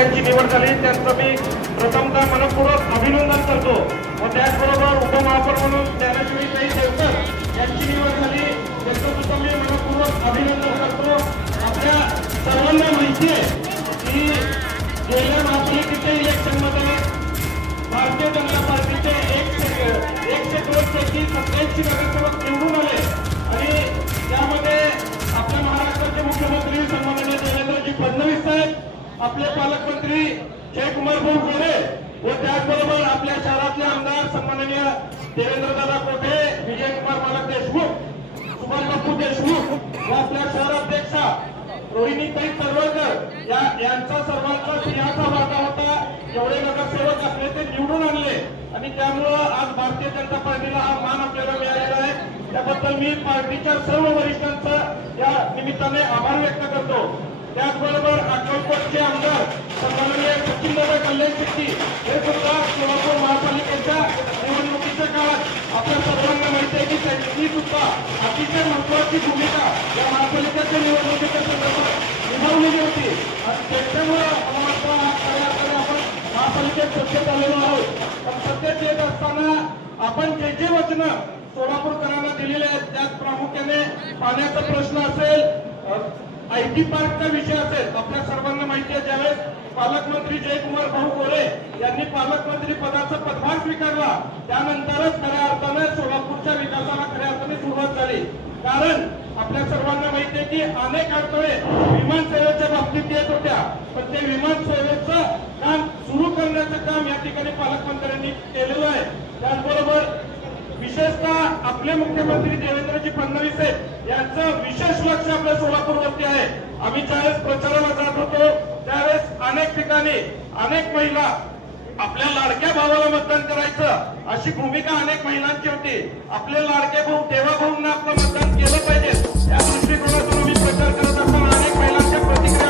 यांची निवड झाली त्यांचं मी प्रथमतः मनपूर्वक अभिनंदन करतो व त्याचबरोबर उपमहापौर म्हणून ज्ञानेश्वरीताई देवकर यांची निवड झाली त्यांचं सुद्धा मी मनपूर्वक अभिनंदन करतो। आपल्या सर्वांना माहिती आहे की गेल्या महापालिकेच्या इलेक्शनमध्ये भारतीय जनता पार्टीचे 102 पैकी 87 नगरसेवक निवडून आले आणि त्यामध्ये आपल्या महाराष्ट्राचे मुख्यमंत्री सन्माननीय देवेंद्रजी फडणवीस साहेब, आपले पालकमंत्री जयकुमार गोरे व त्याचबरोबर आपल्या शहरातले आमदार सन्माननीय देवेंद्रदादा कोठे, विजयकुमार मालक देशमुख, सुभाषबापू देशमुख व आपल्या शहराध्यक्षा रोहिणीताई तळवळकर यांचा सर्वांचा सिंहाचा वाटा होता। जेवढे नगरसेवक असले ते निवडून आणले आणि त्यामुळं आज भारतीय जनता पार्टीला हा मान आपल्याला मिळालेला आहे। त्याबद्दल मी पार्टीच्या सर्व वरिष्ठांचा या निमित्ताने आभार व्यक्त करतो। त्याचबरोबर अक्कलकोटचे आमदार सन्माननीय सचिनदादा कल्याण शेट्टी हे सुद्धा सोलापूर महापालिकेच्या निवडणुकीच्या काळात आपल्या सर्वांना माहिती आहे की त्यांनी सुद्धा अतिशय महत्वाची भूमिका या महापालिकेच्या निवडणुकीच्या संदर्भात निभावलेली होती आणि त्याच्यामुळे मला वाटतं आपण महापालिकेत सत्तेत आलेलो आहोत। पण सत्तेत येत असताना आपण जे वचन सोलापूरकरांना दिलेले आहेत त्यात प्रामुख्याने पाण्याचा प्रश्न असेल, आयटी पार्कचा विषय असेल। आपल्या सर्वांना माहिती आहे ज्यावेळेस पालकमंत्री जयकुमार गोरे यांनी पालकमंत्री पदाचा पदभार स्वीकारला त्यानंतरच खऱ्या अर्थाने सोलापूरच्या विकासाला खऱ्या अर्थाने सुरुवात झाली। कारण आपल्या सर्वांना माहिती आहे की अनेक अडथळे विमान सेवेच्या बाबतीत येत होत्या, पण ते विमान सेवेचं काम सुरू करण्याचं काम या ठिकाणी पालकमंत्र्यांनी केलेलं आहे। त्याचबरोबर विशेषतः आपले मुख्यमंत्री देवेंद्रजी फडणवीस यांचं विशेष लक्ष आपल्या सोलापूरवरती आहे। आम्ही ज्यावेळेस प्रचाराला जात होतो त्यावेळेस अनेक ठिकाणी अनेक महिला आपल्या लाडक्या भावाला मतदान करायचं अशी भूमिका अनेक महिलांची होती। आपले लाडके भाऊ देवा भाऊंना आपलं मतदान केलं पाहिजे या दृष्टिकोनातून आम्ही प्रचार करत असताना अनेक महिलांच्या प्रतिक्रिया